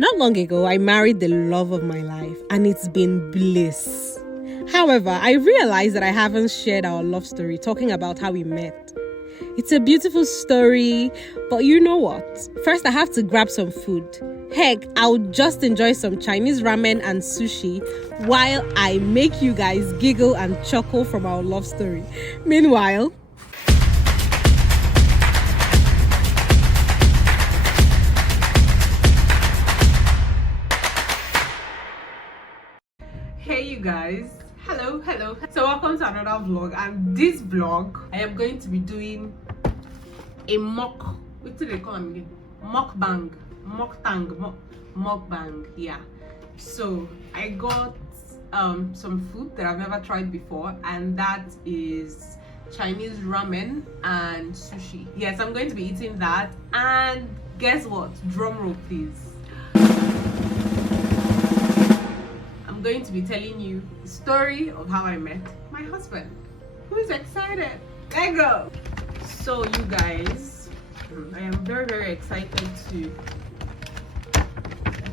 Not long ago, I married the love of my life, and it's been bliss. However, I realized that I haven't shared our love story, talking about how we met. It's a beautiful story, but you know what? First, I have to grab some food. Heck, I'll just enjoy some Chinese ramen and sushi while I make you guys giggle and chuckle from our love story. Meanwhile, hey you guys, hello. So welcome to another vlog, and this vlog I am going to be doing a what do they call them again? Mukbang, mukbang. Yeah. So I got some food that I've never tried before, and that is Chinese ramen and sushi. Yes, I'm going to be eating that, and guess what? Drum roll, please. I'm going to be telling you the story of how I met my husband. Who's excited? Let's go. So you guys, I am very excited to be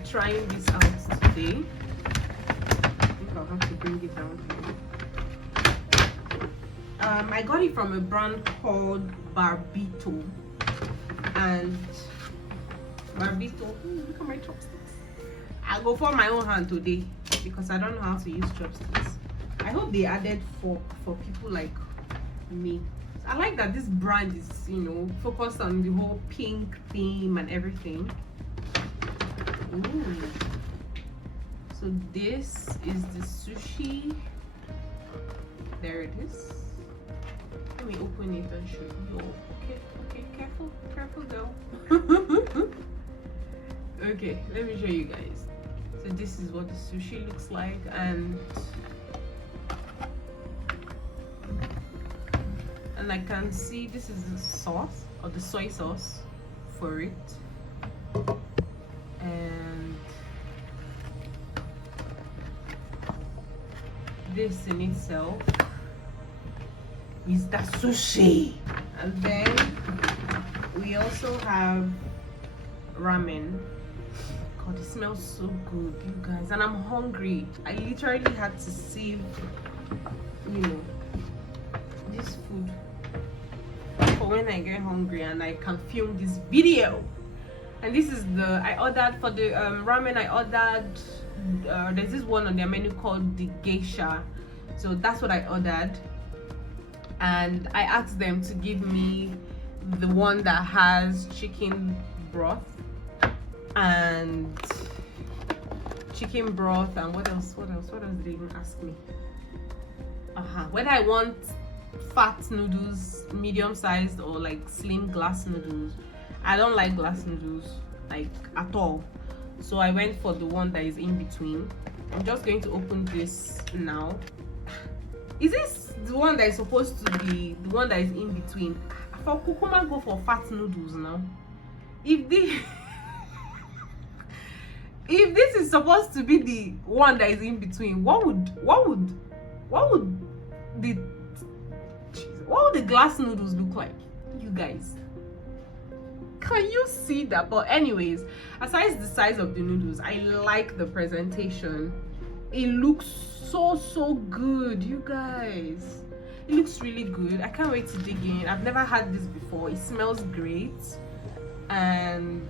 trying this out today. I think I'll have to bring it down here. I got it from a brand called Barbito, and Barbito, look at my chopsticks. I'll go for my own hand today because I don't know how to use chopsticks. I hope they added fork for people like me. I like that this brand is, focused on the whole pink theme and everything. Ooh. So this is the sushi. There it is. Let me open it and show you. Okay, careful girl. Okay, let me show you guys. So this is what the sushi looks like, and I can see this is the sauce, or the soy sauce for it, and this in itself is the sushi. And then we also have ramen. God, it smells so good, you guys, and I'm hungry. I literally had to save this food for when I get hungry and I can film this video. And this is I ordered for the ramen. I ordered there's this one on their menu called the geisha, so that's what I ordered, and I asked them to give me the one that has chicken broth and what else did they even ask me? Whether I want fat noodles, medium sized, or like slim glass noodles. I don't like glass noodles like at all, so I went for the one that is in between. I'm just going to open this now. Is this the one that is supposed to be the one that is in between? For Kukuma, go for fat noodles now. If this is supposed to be the one that is in between, what would the glass noodles look like, you guys? Can you see that? But anyways, aside the size of the noodles, I like the presentation. It looks so good, you guys. It looks really good. I can't wait to dig in. I've never had this before. It smells great. And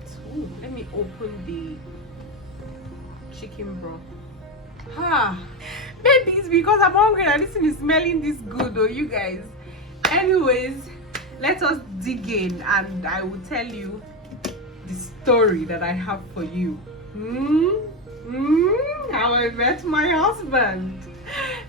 let me open the chicken broth. Maybe it's because I'm hungry and this thing is smelling this good, though, you guys. Anyways, let us dig in, and I will tell you the story that I have for you. How I met my husband.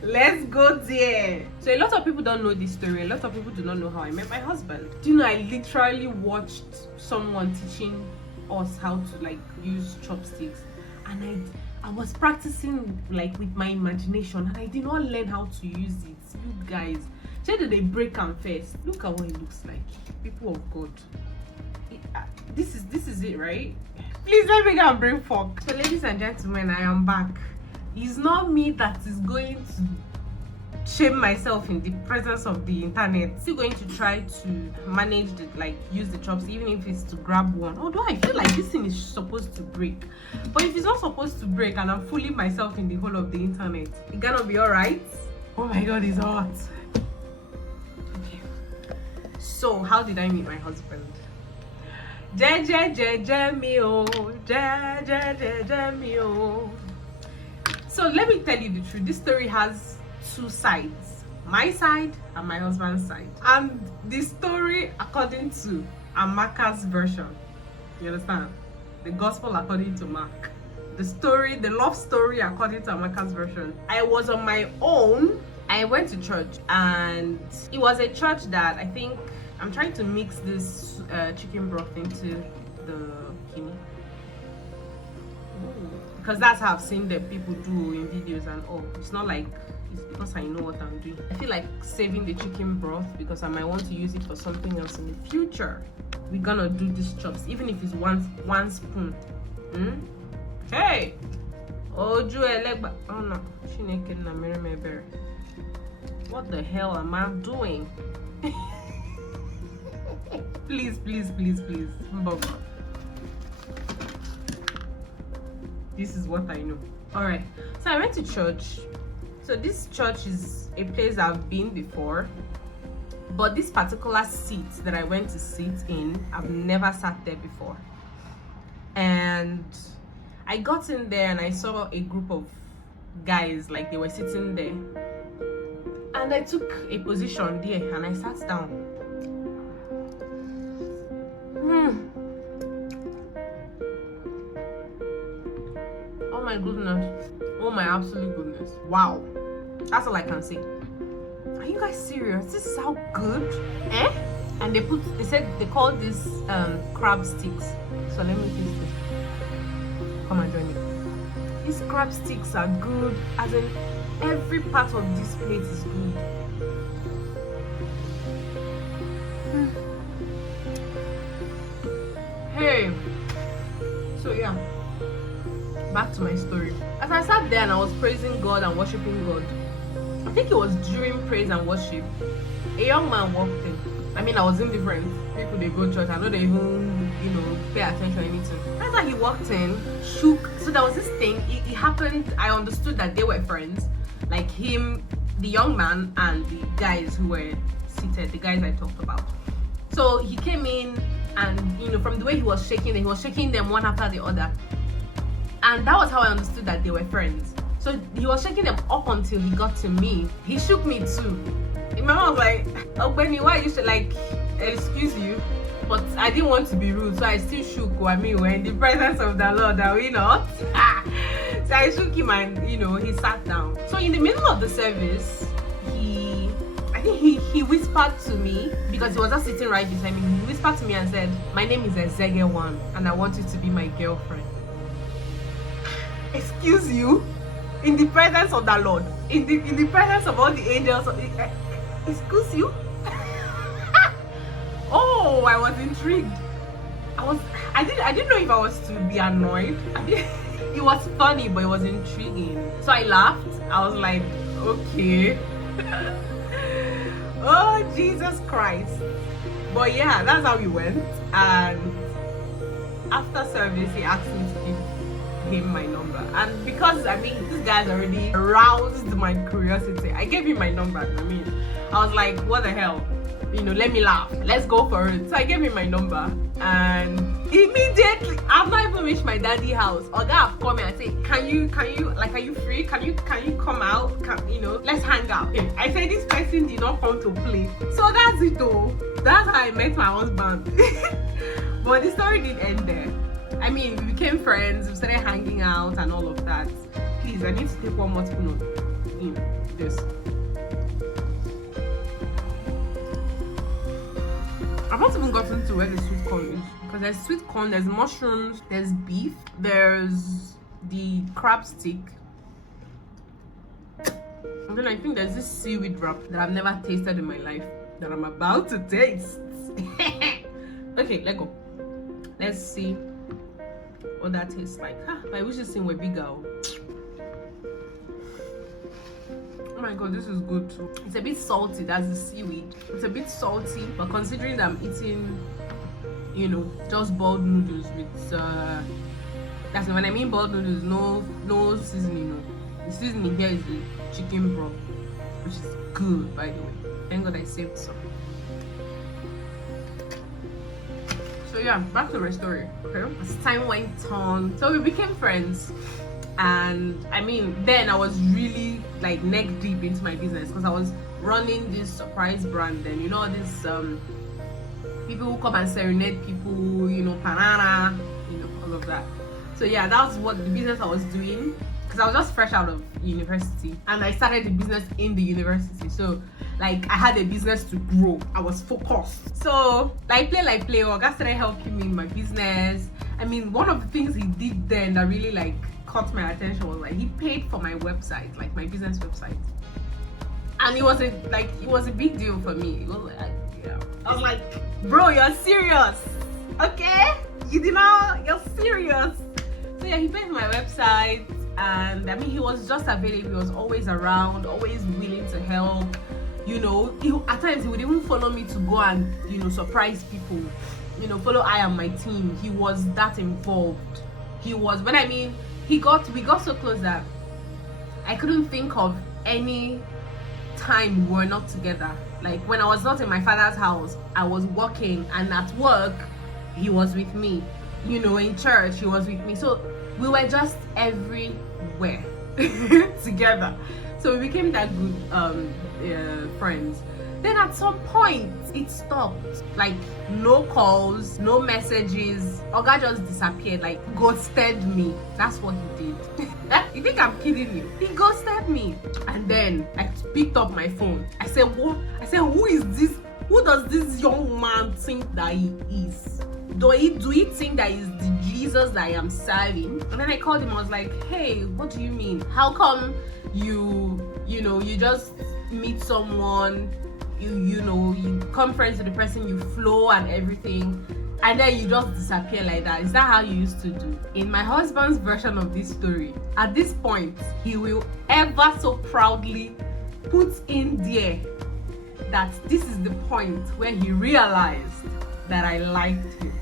Let's go there. So a lot of people don't know this story. A lot of people do not know how I met my husband. Do you know, I literally watched someone teaching us how to use chopsticks, and I was practicing with my imagination, and I did not learn how to use it. You guys, say that they break and first. Look at what it looks like, people of God. This is it, right? Please let me go and bring fork. So ladies and gentlemen, I am back. It's not me that is going to shame myself in the presence of the internet. Still going to try to manage the, like, use the chops, even if it's to grab one. Although I feel like this thing is supposed to break, but if it's not supposed to break and I'm fooling myself in the whole of the internet, it gonna be all right. Oh my god, it's hot. Okay, so how did I meet my husband? So let me tell you the truth. This story has two sides, my side and my husband's side, and the story according to Amaka's version. You understand? The gospel according to Mark, the story, the love story according to Amaka's version. I was on my own. I went to church, and it was a church that I think I'm trying to mix this chicken broth into the kini, because that's how I've seen the people do in videos and all. It's not like it's because I know what I'm doing. I feel like saving the chicken broth because I might want to use it for something else in the future. We're gonna do these chops, even if it's one spoon. Hey, oh no, what the hell am I doing? Please, Bob. This is what I know. All right, so I went to church. So this church is a place I've been before, but this particular seat that I went to sit in, I've never sat there before. And I got in there and I saw a group of guys, like they were sitting there, and I took a position there and I sat down. Oh my goodness. Oh my absolute goodness. Wow. That's all I can say. Are you guys serious? This is how good? Eh? And they said they call this crab sticks. So let me taste this. Come and join me. These crab sticks are good, as in every part of this plate is good. Hey, so yeah, back to my story. As I sat there and I was praising God and worshiping God, I think it was during praise and worship, a young man walked in. I mean, I was indifferent. People, they go to church, I know they even, pay attention or anything. After he walked in, shook. So there was this thing, it happened. I understood that they were friends, like him, the young man, and the guys who were seated, the guys I talked about. So he came in, and from the way he was shaking them one after the other, and that was how I understood that they were friends. So he was shaking them up until he got to me. He shook me too. My mom was like, "Oh Benny, why you should like, excuse you?" But I didn't want to be rude, so I still shook. I mean, we're in the presence of the Lord, are we not? So I shook him, and he sat down. So in the middle of the service, I think he whispered to me, because he was just sitting right beside me. He whispered to me and said, "My name is Ezege1, and I want you to be my girlfriend." Excuse you? In the presence of the Lord, in the presence of all the angels, excuse you? Oh, I was intrigued. I didn't know if I was to be annoyed. It was funny, but it was intriguing. So I laughed. I was like, okay. Oh, Jesus Christ. But yeah, that's how we went. And after service, he asked me to give him my number. And because, this guy's already aroused my curiosity, I gave him my number. I was like, what the hell? Let me laugh. Let's go for it. So I gave him my number, and immediately, I've not even reached my daddy's house. Oga have come and say, can you, like, are you free? Can you come out? Let's hang out. Okay. I said this person did not come to play. So that's it though. That's how I met my husband. But the story didn't end there. We became friends, we started hanging out and all of that. Please, I need to take one more spoon of this. I've not even gotten to where the sweet corn is, because there's sweet corn, there's mushrooms, there's beef, there's the crab stick, and then I think there's this seaweed wrap that I've never tasted in my life that I'm about to taste. Okay, let's go. Let's see what that tastes like. I wish this thing were bigger. Oh my god, this is good too. It's a bit salty, that's the seaweed. It's a bit salty, but considering that I'm eating, you know, just boiled noodles with that's when I mean boiled noodles, no seasoning, no. The seasoning here is the chicken broth, which is good, by the way. Thank god I saved some. So yeah, back to my story. Okay, as time went on, so we became friends. And I mean, then I was really like neck deep into my business because I was running this surprise brand. Then you know this people who come and serenade people, you know, banana, you know, all of that. So yeah, that was what the business I was doing because I was just fresh out of university and I started the business in the university. So like I had a business to grow. I was focused. So like play. Oga started helping me in my business. I mean, one of the things he did then that really like caught my attention was like he paid for my website, like my business website, and it was a big deal for me. It was like, yeah, I was like, bro, you're serious, okay? You know, you're serious. So yeah, he paid for my website, and I mean, he was just available. He was always around, always willing to help. You know, at times he would even follow me to go and, you know, surprise people. You know, follow I and my team. He was that involved. He was, but I mean, we got so close that I couldn't think of any time we were not together. Like when I was not in my father's house, I was working, and at work he was with me. You know, in church he was with me. So we were just everywhere together. So we became that good friends. Then at some point it stopped. Like no calls, no messages. Oga just disappeared, like ghosted me. That's what he did. You think I'm kidding you? He ghosted me. And then I picked up my phone. I said, what? I said, who is this? Who does this young man think that he is? Do he think that he's the Jesus that I am serving? And then I called him. I was like, hey, what do you mean? How come you just meet someone, you come friends with the person, you flow and everything, and then you just disappear like that? Is that how you used to do? In my husband's version of this story, at this point, he will ever so proudly put in there that this is the point where he realized that I liked him.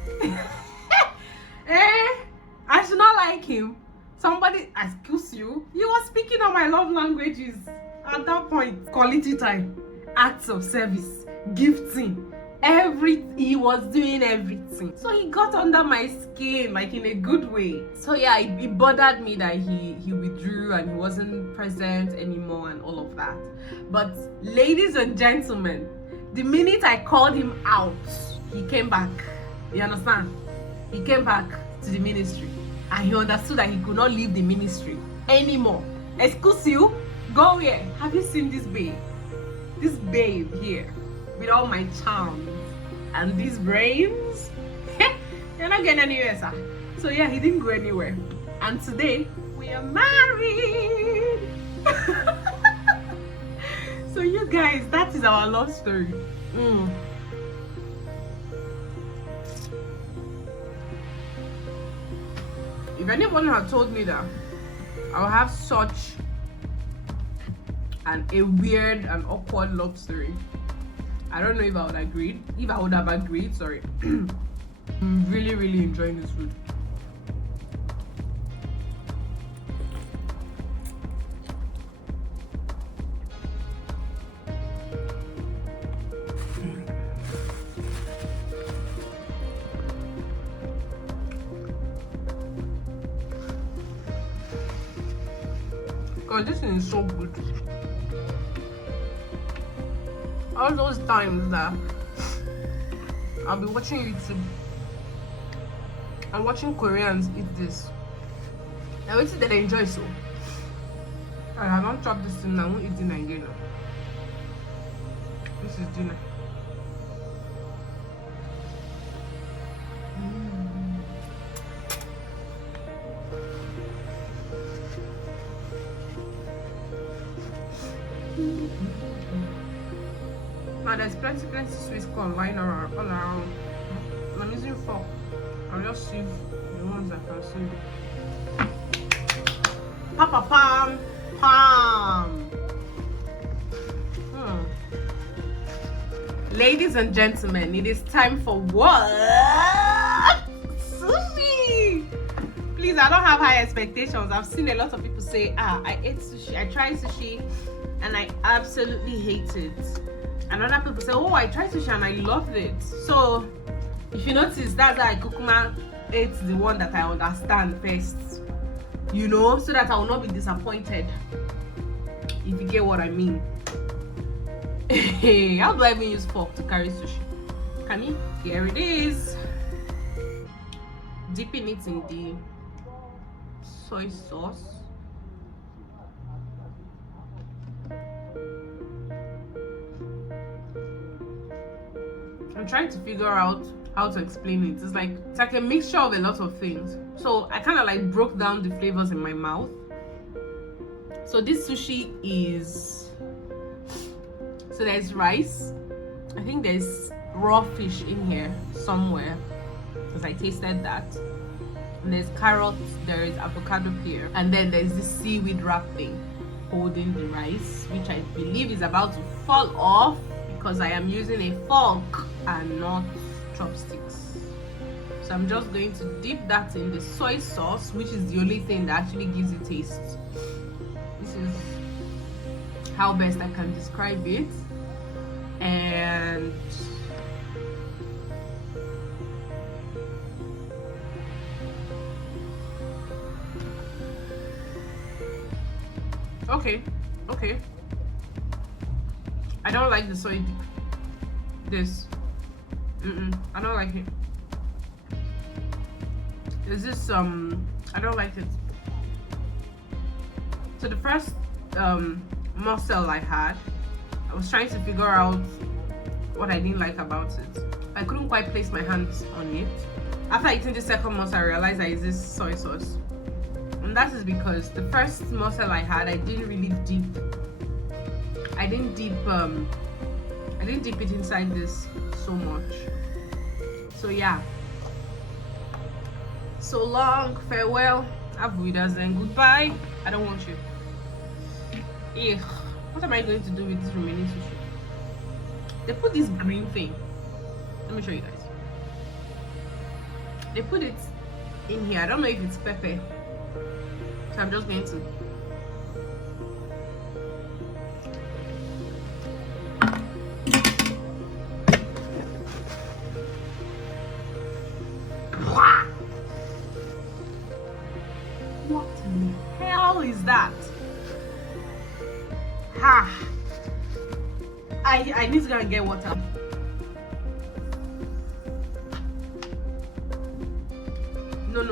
I should not like him. Somebody, excuse you, he was speaking on my love languages at that point. Quality time, acts of service, gifting, he was doing everything. So he got under my skin, like in a good way. So yeah, it bothered me that he withdrew and he wasn't present anymore and all of that. But ladies and gentlemen, the minute I called him out, he came back. You understand? He came back to the ministry and he understood that he could not leave the ministry anymore. Excuse you? Go here. Have you seen this babe? This babe here with all my charms and these brains? You're not getting anywhere, sir. So yeah, he didn't go anywhere. And today we are married. So you guys, that is our love story. If anyone had told me that I'll have such a weird and awkward love story, I don't know if I would agree. If I would have agreed, sorry. I'm really, really enjoying this food. God, this thing is so good. All those times that I'll be watching YouTube and watching Koreans eat this, I wait till they enjoy. So I don't chop this thing, I won't eat dinner again. This is dinner. Now there's plenty sweet corn lying around, all around. I'm using fork. I'll just sieve the ones I can sieve. Pam. Ladies and gentlemen, it is time for what? Sushi! Please, I don't have high expectations. I've seen a lot of people say, I ate sushi, I tried sushi, and I absolutely hate it. And other people say, oh, I tried sushi and I loved it. So, if you notice, that's why I kukuma ate the one that I understand first. You know, so that I will not be disappointed. If you get what I mean. How do I even use fork to carry sushi? Can you? Here it is. Dipping it in the soy sauce. I'm trying to figure out how to explain it. It's like a mixture of a lot of things. So I kind of like broke down the flavors in my mouth. So this sushi is, so there's rice. I think there's raw fish in here somewhere because I tasted that. And there's carrots, there is avocado pear, and then there's this seaweed wrap thing holding the rice, which I believe is about to fall off because I am using a fork and not chopsticks. So I'm just going to dip that in the soy sauce, which is the only thing that actually gives it taste. This is how best I can describe it. And okay, I don't like the soy dip. This I don't like it. Is this I don't like it. So the first mussel I had, I was trying to figure out what I didn't like about it. I couldn't quite place my hands on it. After eating the second mussel, I realized that it's this soy sauce. And that is because the first mussel I had, I didn't really dip. I didn't dip it inside this so much. So yeah. So long, farewell, have with us and goodbye. I don't want you. Ugh. What am I going to do with this remaining sushi? They put this green thing. Let me show you guys. They put it in here. I don't know if it's pepper. So I'm just going to. What the hell is that? Ha! I need to go and get water. No.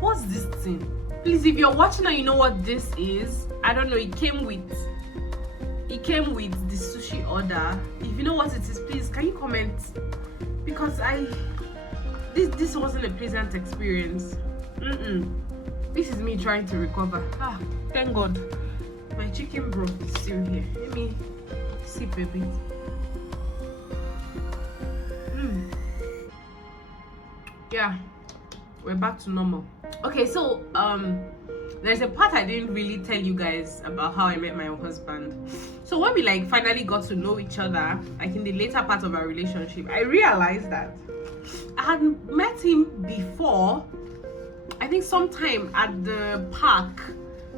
What's this thing? Please, if you're watching and you know what this is, I don't know. It came with the sushi order. If you know what it is, please can you comment? Because this wasn't a pleasant experience. This is me trying to recover. Thank God my chicken broth is still here. Let me sip a bit. Yeah, we're back to normal. Okay, so there's a part I didn't really tell you guys about how I met my husband. So when we like finally got to know each other, like in the later part of our relationship, I realized that I had met him before. I think sometime at the park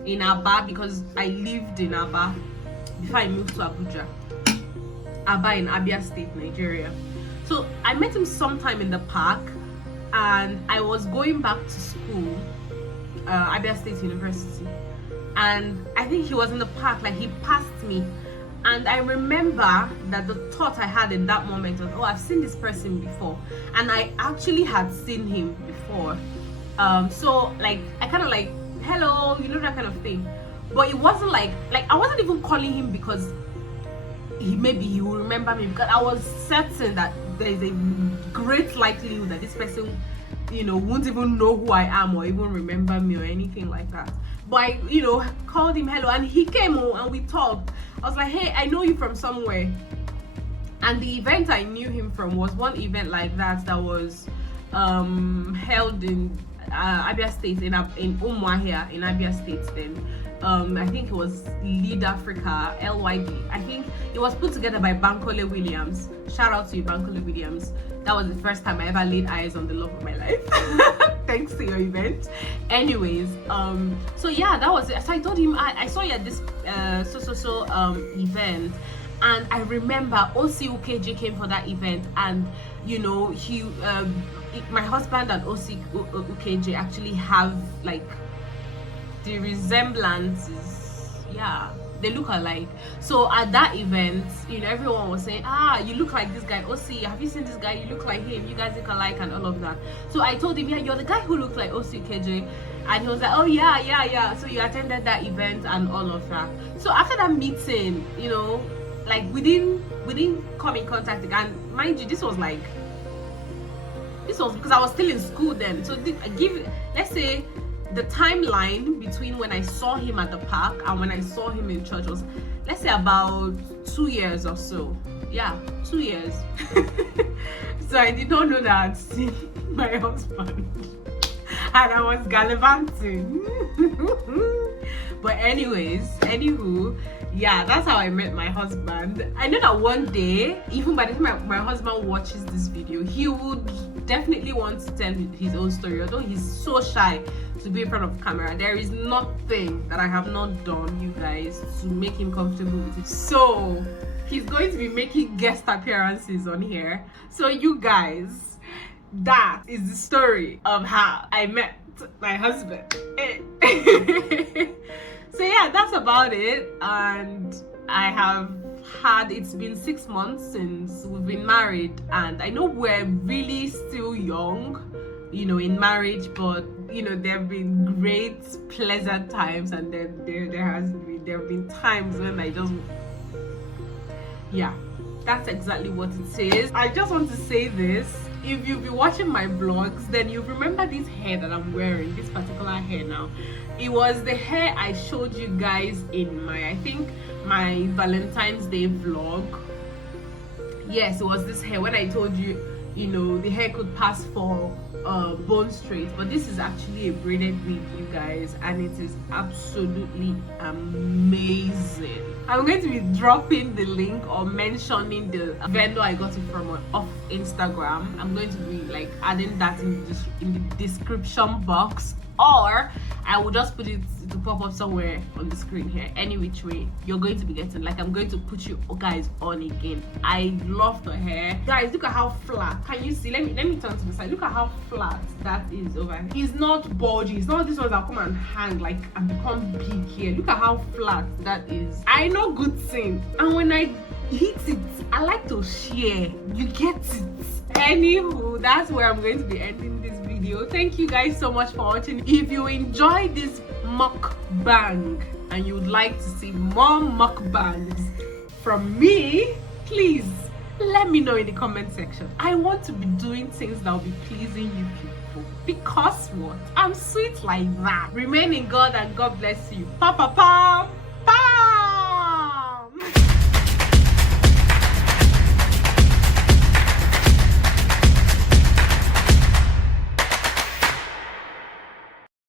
in Aba, because I lived in Aba before I moved to Abuja. Aba in Abia State, Nigeria. So I met him sometime in the park, and I was going back to school, Abia State University, and I think he was in the park, like he passed me, and I remember that the thought I had in that moment was, oh, I've seen this person before, and I actually had seen him before. So like I kind of like, hello, you know, that kind of thing. But it wasn't like I wasn't even calling him because maybe he will remember me, because I was certain that there's a great likelihood that this person, you know, won't even know who I am or even remember me or anything like that. But I, you know, called him hello, and he came and we talked. I was like, hey, I know you from somewhere. And the event I knew him from was one event like that was held in Abia State, in Umwa here in Abia State then. I think it was Lead Africa, LYD. I think it was put together by Bankole Williams. Shout out to you, Bankole Williams. That was the first time I ever laid eyes on the love of my life. Thanks to your event. Anyways, so yeah, that was it. So I told him I saw you at this event, and I remember OC UKJ came for that event, and you know, he my husband and OC UKJ actually have like the resemblances. Yeah, they look alike. So at that event, you know, everyone was saying, you look like this guy. OC, have you seen this guy? You look like him. You guys look alike and all of that. So I told him, yeah, you're the guy who looks like OC KJ. And he was like, oh yeah. So you attended that event and all of that. So after that meeting, you know, like we didn't come in contact again. Mind you, this was because I was still in school then. So let's say the timeline between when I saw him at the park and when I saw him in church was, let's say, about 2 years or so. Yeah, 2 years. So I did not know that I'd seen my husband and I was gallivanting. But anywho, yeah, that's how I met my husband. I know that one day, even by the time my husband watches this video, he would definitely want to tell his own story, although he's so shy to be in front of the camera. There is nothing that I have not done, you guys, to make him comfortable with it. So he's going to be making guest appearances on here. So you guys, that is the story of how I met my husband. So yeah, that's about it. And it's been 6 months since we've been married, and I know we're really still young, you know, in marriage, but you know, there have been great pleasant times, and then there have been times when I just, yeah, that's exactly what it is. I just want to say this: if you've been watching my vlogs, then you remember this hair that I'm wearing, this particular hair now. It was the hair I showed you guys in I think my Valentine's Day vlog. Yes, it was this hair when I told you, you know, the hair could pass for bone straight, but this is actually a braided wig, you guys, and it is absolutely amazing. I'm going to be dropping the link or mentioning the vendor I got it from off Instagram. I'm going to be like adding that in the description box, or I will just put it to pop up somewhere on the screen here. Any which way, you're going to be getting, like, I'm going to put you guys on again. I love the hair, guys. Look at how flat. Can you see? Let me turn to the side. Look at how flat that is over here. It's not bulgy. It's not these ones that come and hang like and become big here. Look at how flat that is. I know good thing, and when I hit it, I like to share. You get it. Anywho, that's where I'm going to be ending this video. Thank you guys so much for watching. If you enjoyed this mukbang and you would like to see more mukbangs from me, please let me know in the comment section. I want to be doing things that will be pleasing you people, because what? I'm sweet like that. Remain in God, and God bless you. Pa pa pa.